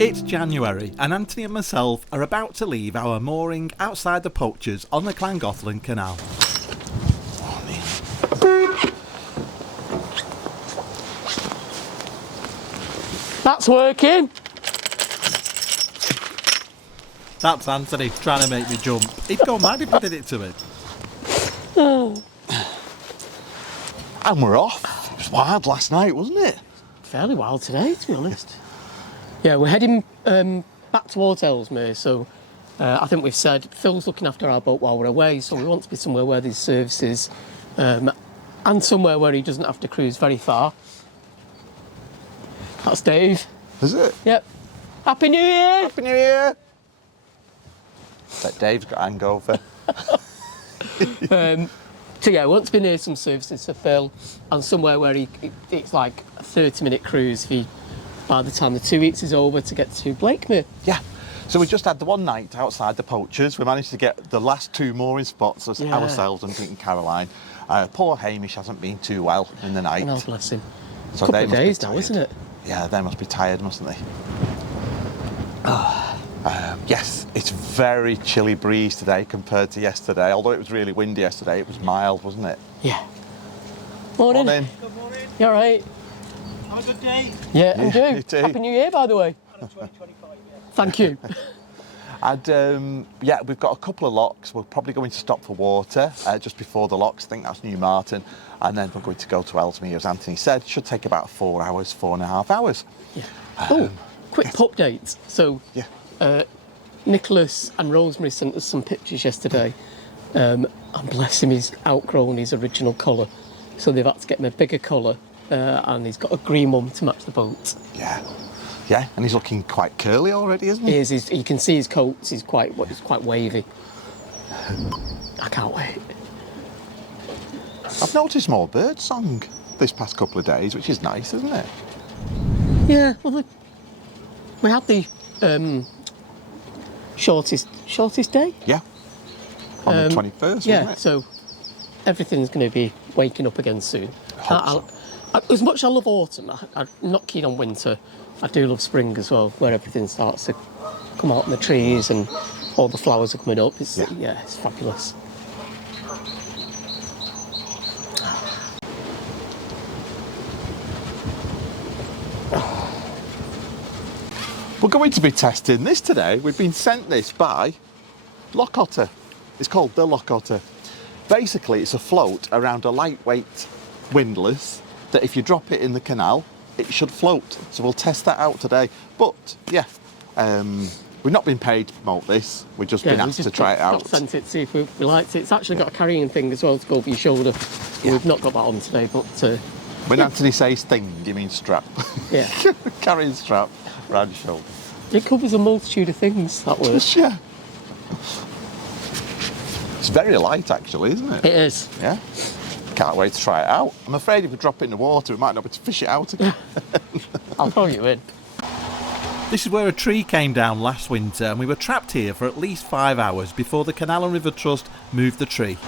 It's January and Anthony and myself are about to leave our mooring outside the Poachers on the Llangollent Canal. That's working! That's Anthony trying to make me jump. He'd go mad if I did it to him. And we're off. It was wild last night, wasn't it? Fairly wild today, to be honest. Yeah, we're heading back towards Ellesmere, so I think we've said Phil's looking after our boat while we're away, so we want to be somewhere where there's services and somewhere where he doesn't have to cruise very far. That's Dave. Is it? Yep. Happy New Year! Happy New Year! Like Dave's got hangover. So yeah, we want to be near some services for Phil and somewhere where it's like a 30-minute cruise by the time the 2 weeks is over to get to Blakemere. Yeah. So we just had the one night outside the Poachers. We managed to get the last two mooring spots ourselves and Pete and Caroline. Poor Hamish hasn't been too well in the night. Oh, bless him. So a couple of days now, isn't it? Yeah, they must be tired, mustn't they? Yes, it's very chilly breeze today compared to yesterday. Although it was really windy yesterday, it was mild, wasn't it? Yeah. Morning. Morning. Good morning. You all right? Have a good day. Yeah, and Yeah, you. you too. Happy New Year, by the way. And 2025, yeah. Thank you. And yeah, we've got a couple of locks. We're probably going to stop for water just before the locks. I think that's Newmartin. And then we're going to go to Ellesmere, as Anthony said. Should take about 4 hours, 4.5 hours. Yeah. Quick update. So, Yeah. Nicholas and Rosemary sent us some pictures yesterday. And bless him, he's outgrown his original colour. So they've had to get him a bigger colour. And he's got a green one to match the boat. Yeah. Yeah, and he's looking quite curly already, isn't he? He is. You can see his coats. He's quite wavy. I can't wait. I've noticed more birdsong this past couple of days, which is nice, isn't it? Yeah. Well, we had the shortest day. Yeah. On the 21st, Yeah. wasn't it? So everything's going to be waking up again soon. Hope As much as I love autumn, I'm not keen on winter. I do love spring as well, where everything starts to come out in the trees and all the flowers are coming up. It's fabulous. We're going to be testing this today. We've been sent this by Otter. It's called the Otter. Basically, it's a float around a lightweight windlass that if you drop it in the canal, it should float. So we'll test that out today. But yeah, we've not been paid to promote this. We've just been asked to try it out. Got sent it to see if we liked it. It's actually got a carrying thing as well to go over your shoulder. Yeah. We've not got that on today, but When Anthony says thing, you mean strap. yeah, Carrying strap round your shoulder. it covers a multitude of things. That word. Yeah. It's very light, actually, isn't it? It is. Yeah. Can't wait to try it out. I'm afraid if we drop it in the water, we might not be able to fish it out again. I'll throw you in. This is where a tree came down last winter and we were trapped here for at least 5 hours before the Canal and River Trust moved the tree.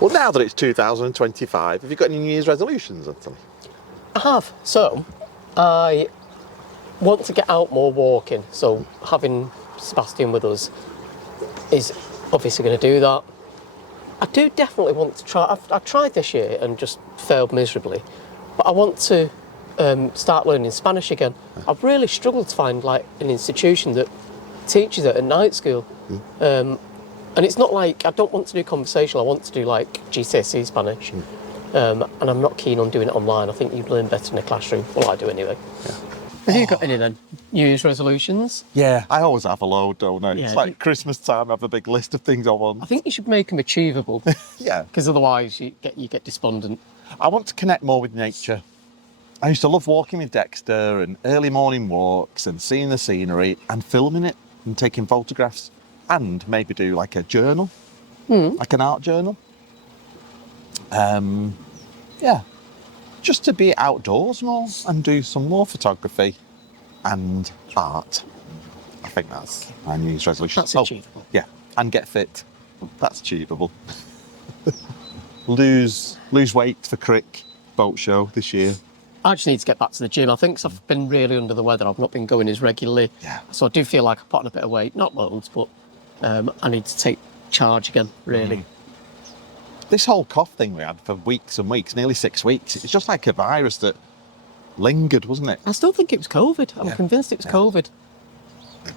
Well, now that it's 2025, have you got any New Year's resolutions, Anthony? I have. So, I want to get out more walking. So, having Sebastian with us is obviously going to do that. I do definitely want to try. I've tried this year and just failed miserably. But I want to start learning Spanish again. I've really struggled to find like an institution that teaches it at night school. And it's not like, I don't want to do conversational, I want to do like GCSE Spanish. And I'm not keen on doing it online. I think you'd learn better in a classroom. Well, I do anyway. Yeah. Have you got any then? New Year's resolutions? Yeah, I always have a load, don't I? Yeah, It's like Christmas time, I have a big list of things I want. I think you should make them achievable, Yeah. because otherwise you get despondent. I want to connect more with nature. I used to love walking with Dexter and early morning walks and seeing the scenery and filming it and taking photographs and maybe do like a journal, like an art journal. Yeah, just to be outdoors more and do some more photography and art. I think that's my New Year's resolution. That's achievable. Yeah, and get fit. That's achievable. lose weight for Crick boat show this year. I just need to get back to the gym. I think 'cause I've been really under the weather. I've not been going as regularly. Yeah. So I do feel like I'm putting a bit of weight. Not loads, but I need to take charge again, really. This whole cough thing we had for weeks and weeks, nearly 6 weeks, it's just like a virus that lingered, wasn't it? I still think it was COVID. I'm Yeah. convinced it was COVID.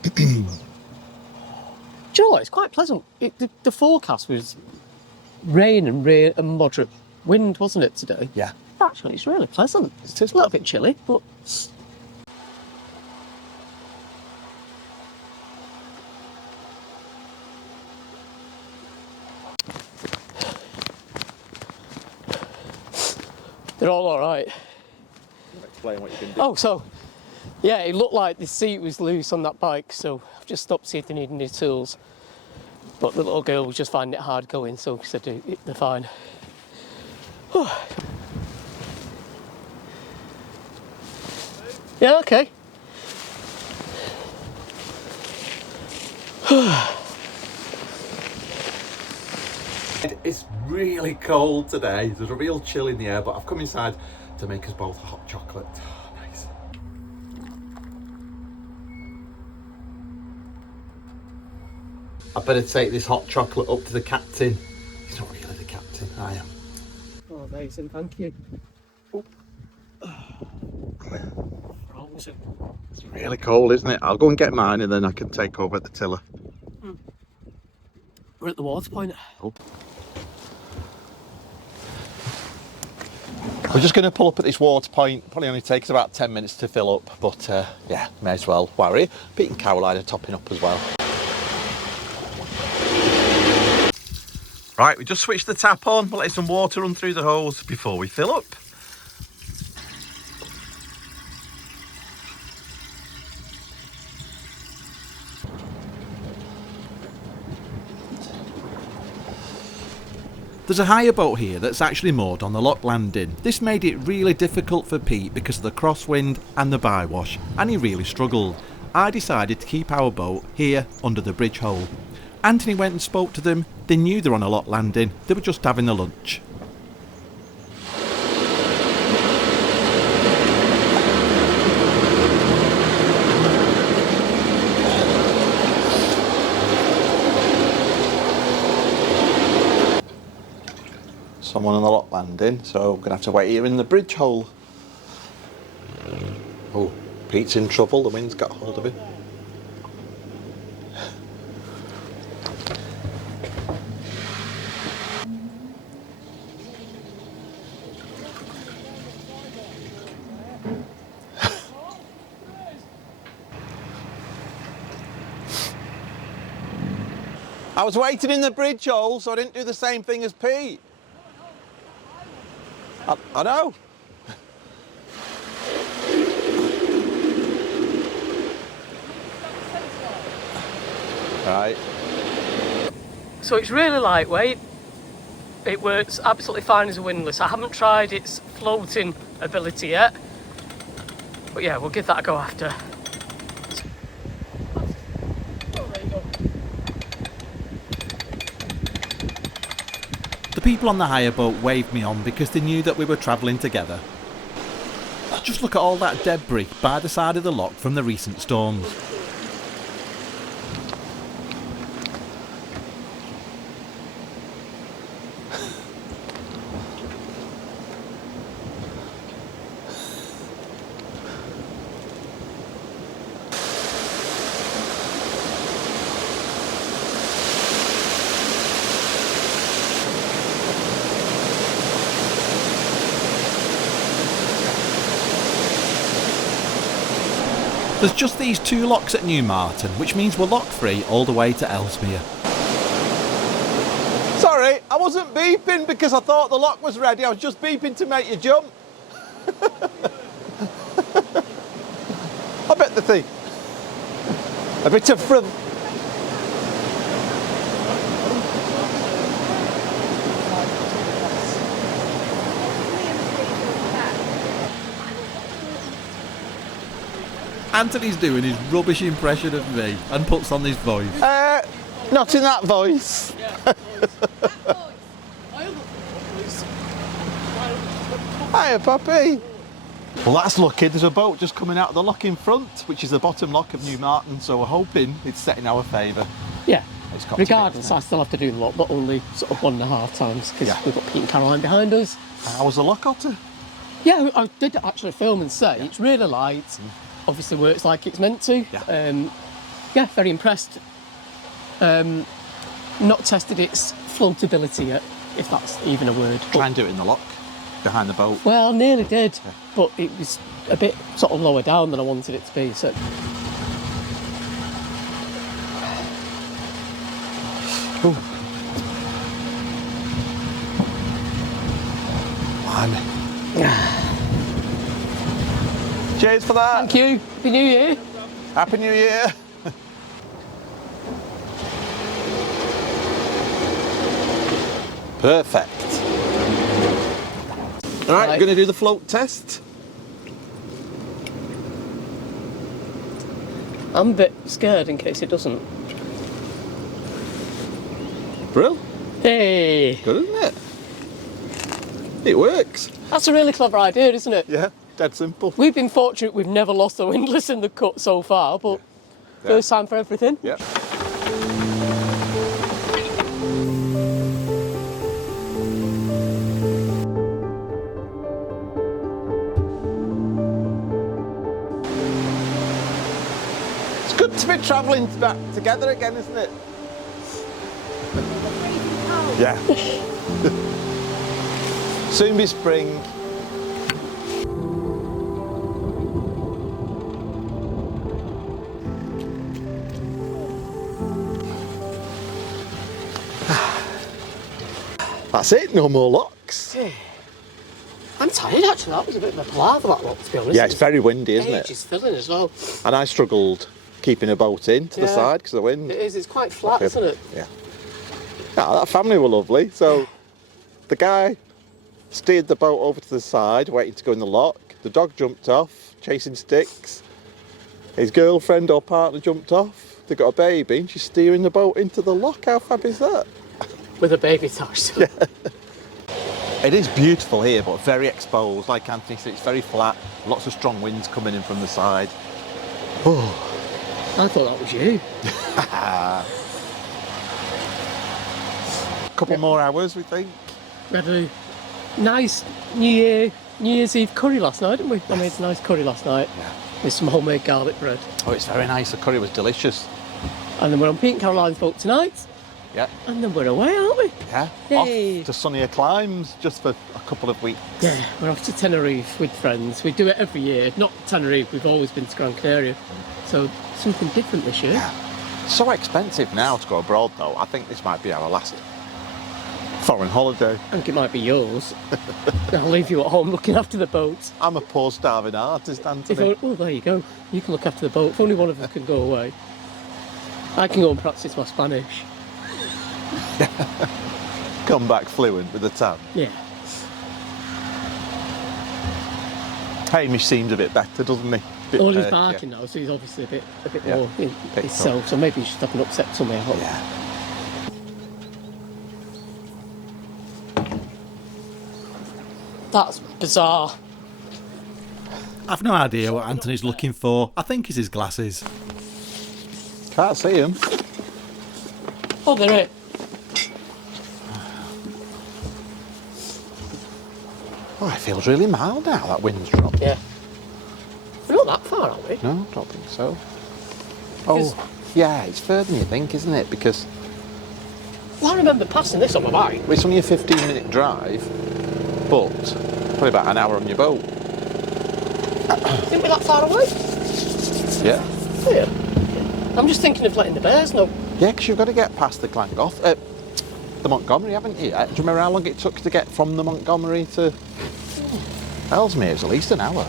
Do you know what? It's quite pleasant. The forecast was rain and moderate wind, wasn't it, today? Yeah. Actually, it's really pleasant. It is a little bit chilly, but... They're all right. Explain what you can do. Oh, so, yeah, it looked like the seat was loose on that bike, so I've just stopped to see if they need any tools. But the little girl was just finding it hard going, so she said they're fine. Yeah, okay. It's really cold today. There's a real chill in the air, but I've come inside to make us both hot chocolate. Oh, nice. I better take this hot chocolate up to the captain. He's not really the captain, I am. Oh, amazing, thank you. It's really cold, isn't it? I'll go and get mine and then I can take over at the tiller. We're at the water point. Oh. We're just going to pull up at this water point. Probably only takes about 10 minutes to fill up, but yeah, may as well. Worry. Pete and Caroline are topping up as well. Right, we just switched the tap on. We'll let some water run through the hose before we fill up. There's a hire boat here that's actually moored on the lock landing. This made it really difficult for Pete because of the crosswind and the bywash, and he really struggled. I decided to keep our boat here under the bridge hole. Anthony went and spoke to them. They knew they're on a lock landing. They were just having a lunch. Someone on the lock landing, so I'm going to have to wait here in the bridge hole. Oh, Pete's in trouble. The wind's got hold of him. I was waiting in the bridge hole, so I didn't do the same thing as Pete. I know. Right. So it's really lightweight. It works absolutely fine as a windlass. I haven't tried its floating ability yet. But yeah, we'll give that a go after. The people on the hire boat waved me on because they knew that we were travelling together. Just look at all that debris by the side of the lock from the recent storms. There's just these 2 locks at Newmarton, which means we're lock free all the way to Ellesmere. Sorry, I wasn't beeping because I thought the lock was ready. I was just beeping to make you jump. I bet the thing. A bit of frill. Anthony's doing his rubbish impression of me and puts on his voice. Not in that voice. Hiya, puppy. Well, that's lucky. There's a boat just coming out of the lock in front, which is the bottom lock of Newmarton, so we're hoping it's set in our favour. Yeah. It's got Regardless, to be, I still have to do the lot, but only sort of 1.5 times because Yeah. we've got Pete and Caroline behind us. How was the lock, Otter? Yeah, I did actually film and say it's really light. Obviously works like it's meant to. Yeah. Yeah, very impressed. Not tested its floatability yet, if that's even a word. Try and do it in the lock, behind the boat. Well, nearly did, but it was a bit sort of lower down than I wanted it to be. So Ooh. Blimey. Cheers for that. thank you. Happy New Year. Happy New Year. Perfect. All right, Right. we're going to do the float test. I'm a bit scared in case it doesn't. Brill. Hey, Good, isn't it? It works. that's a really clever idea, isn't it? Yeah, dead simple. We've been fortunate we've never lost a windlass in the cut so far, but Yeah. first time for everything. Yeah. It's good to be travelling back together again, isn't it? Yeah. Soon be spring. That's it, no more locks. I'm tired actually, that was a bit of a palaver that lot, to be honest. Yeah, it's very windy, isn't Age it? is filling as well. And I struggled keeping a boat in to the Yeah. side because of the wind. It is, it's quite flat, isn't it? Yeah. Yeah, that family were lovely. So the guy steered the boat over to the side, waiting to go in the lock. The dog jumped off, chasing sticks. His girlfriend or partner jumped off. They got a baby and she's steering the boat into the lock. How fab is that? With a baby touch. It is beautiful here, but very exposed. Like Anthony said, it's very flat. Lots of strong winds coming in from the side. Oh. I thought that was you. Couple more hours, we think. We had a nice New Year's Eve curry last night, didn't we? I made a nice curry last night with some homemade garlic bread. Oh, it's very nice. The curry was delicious. And then we're on Pete and Caroline's boat tonight. Yeah. And then we're away, aren't we? Yeah. Yay. Off to sunnier climes just for a couple of weeks. Yeah, we're off to Tenerife with friends. We do it every year. Not Tenerife, we've always been to Gran Canaria. So something different this year. So expensive now to go abroad, though. I think this might be our last foreign holiday. I think it might be yours. I'll leave you at home looking after the boat. I'm a poor starving artist, Anthony. Oh, there you go. You can look after the boat. If only one of us can go away. I can go and practice my Spanish. Come back fluent with a tan. Yeah. Hamish seems a bit better, doesn't he? Bit All he's perky. barking now, so he's obviously a bit Yeah. more in Picked up. himself. So maybe he should have an upset tummy. I hope. Yeah. That's bizarre. I've no idea what Anthony's looking for. I think it's his glasses. Can't see him. Oh, they're it. Oh, it feels really mild now, that wind's dropped. Yeah. We're not that far, are we? No, don't think so. Oh, yeah, it's further than you think, isn't it? Because Well, I remember passing this on my bike. it's only a 15-minute drive, but probably about an hour on your boat. Think we're that far away? Yeah. Yeah. I'm just thinking of letting the bears know. Yeah, because you've got to get past the the Montgomery, haven't you? Do you remember how long it took to get from the Montgomery to Ellesmere? It was at least an hour.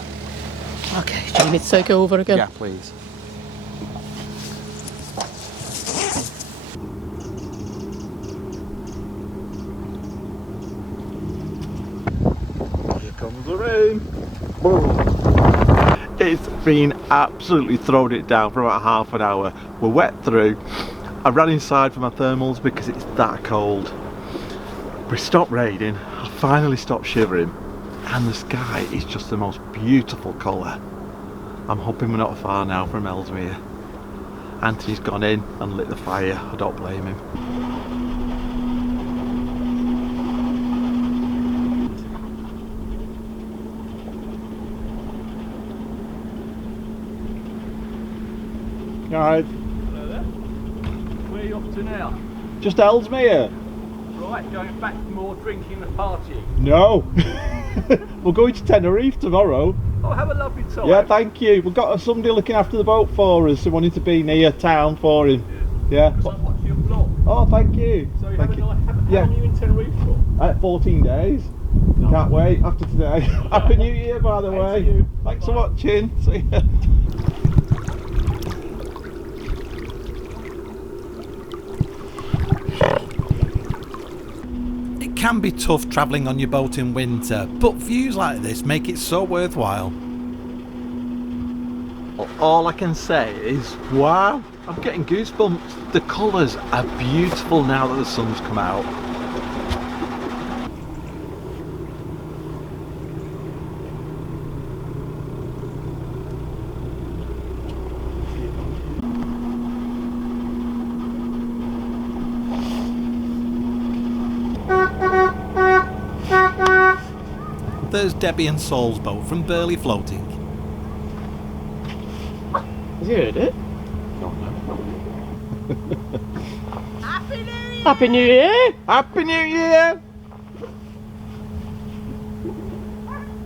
Okay, do you need me to take over again? Yeah, please. Here comes the rain. Boom. It's been absolutely throwing it down for about half an hour. We're wet through. I ran inside for my thermals because it's that cold. We stopped raining. I finally stopped shivering. And the sky is just the most beautiful colour. I'm hoping we're not far now from Ellesmere. Anthony's gone in and lit the fire. I don't blame him. Alright. Hello there. Where are you off to now? Just Ellesmere. Right, going back for more drinking and partying. No. We're going to Tenerife tomorrow. Oh, have a lovely time. Yeah, thank you. We've got somebody looking after the boat for us, who wanted to be near town for him. Yeah. So I watched your vlog. Oh, thank you. So you Thank have a nice, how Yeah. long are you in Tenerife for? 14 days. Can't wait after today. Happy New Year, by the Thanks way. to you. Thanks for Bye. watching. See ya. It can be tough travelling on your boat in winter, but views like this make it so worthwhile. All I can say is, wow, I'm getting goosebumps. The colours are beautiful now that the sun's come out. There's Debbie and Saul's boat from Burley floating. Has he heard it? Happy New Year! Happy New Year! Happy New Year!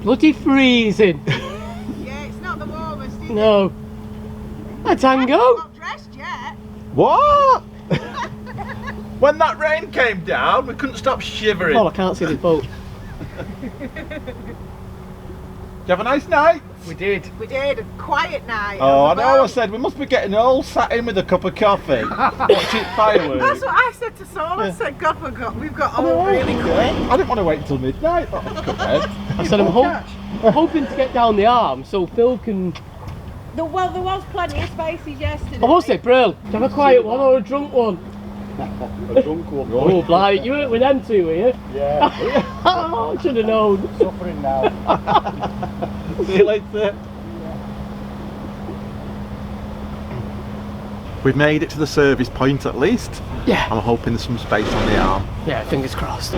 Bloody freezing. Yeah, it's not the warmest, is it? No. A I'm tango? not dressed yet. What? When that rain came down, we couldn't stop shivering. Oh, I can't see the boat. Did you have a nice night? We did. We did a quiet night. Oh, I on the know. I boat. said we must be getting all sat in with a cup of coffee, watching fireworks. That's what I said to Saul. I said, God, we've got Oh, home really quick. yeah. I didn't want to wait until midnight. That was good then. I said I'm hoping to get down the arm so Phil can... Well, there was plenty of spaces yesterday. Oh, what's it, Brill? Do you have a quiet one or a drunk one? A drunk one. Oh, blind. You weren't with them two, were you? Yeah. Oh, I should have known. Suffering now. See you later. We've made it to the service point at least. Yeah. I'm hoping there's some space on the arm. Yeah, fingers crossed.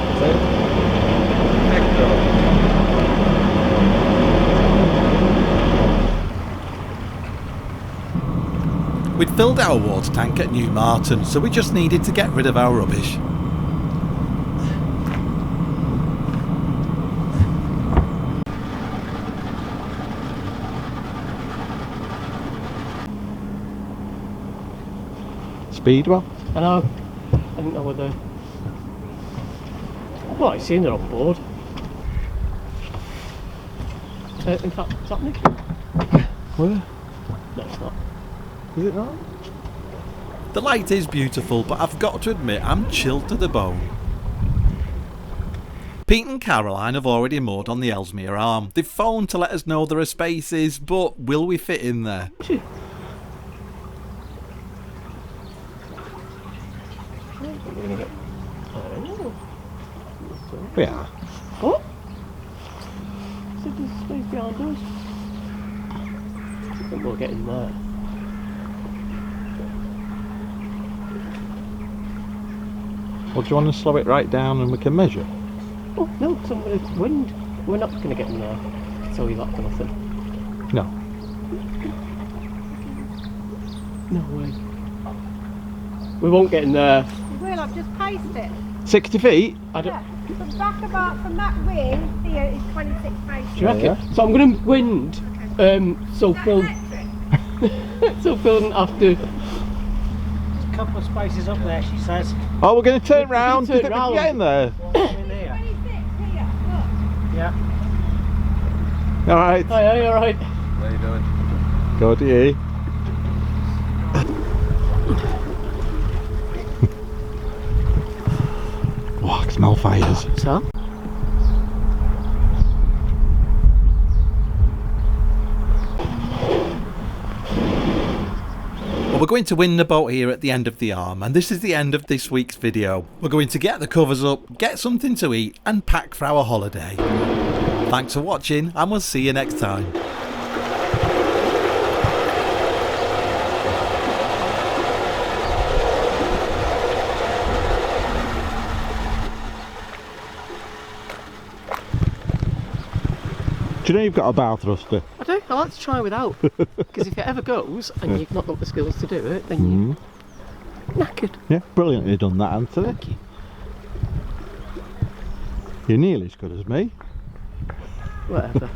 We'd filled our water tank at New Marton, so we just needed to get rid of our rubbish. Speedwell. I know. I didn't know whether... Well, I've seen they're on board. In fact, is that Nick? Where? No, it's not. Is it not? The light is beautiful, but I've got to admit I'm chilled to the bone. Pete and Caroline have already moored on the Ellesmere Arm. They've phoned to let us know there are spaces, but will we fit in there? We are. What? Said there's space behind us. I think we'll get in there. Well, do you want to slow it right down and we can measure? Oh, no, because I'm going to wind. We're not going to get in there. I can tell you that for nothing. No. No way. We won't get in there. Well, I've just paced it. 60 feet? I don't... Yeah. From back about from that wing here is 26 paces. Do you reckon? Yeah. So I'm going to wind, so Is that Phil... electric? So Phil didn't have to. There's a couple of spaces up there, she says. Oh, we're going to turn round. turn Do you think we can get in there? In here. 26 here, look. Yeah. All right. Aye, all right. How you doing? Good, you. Oh, I can smell fires. So? Well, we're going to win the boat here at the end of the arm, and this is the end of this week's video. We're going to get the covers up, get something to eat, and pack for our holiday. Thanks for watching, and we'll see you next time. Do you know you've got a bow thruster? I do. I like to try without. Because if it ever goes and you've not got the skills to do it, then you're knackered. Yeah, brilliantly done that, Anthony. Thank you. You're nearly as good as me. Whatever.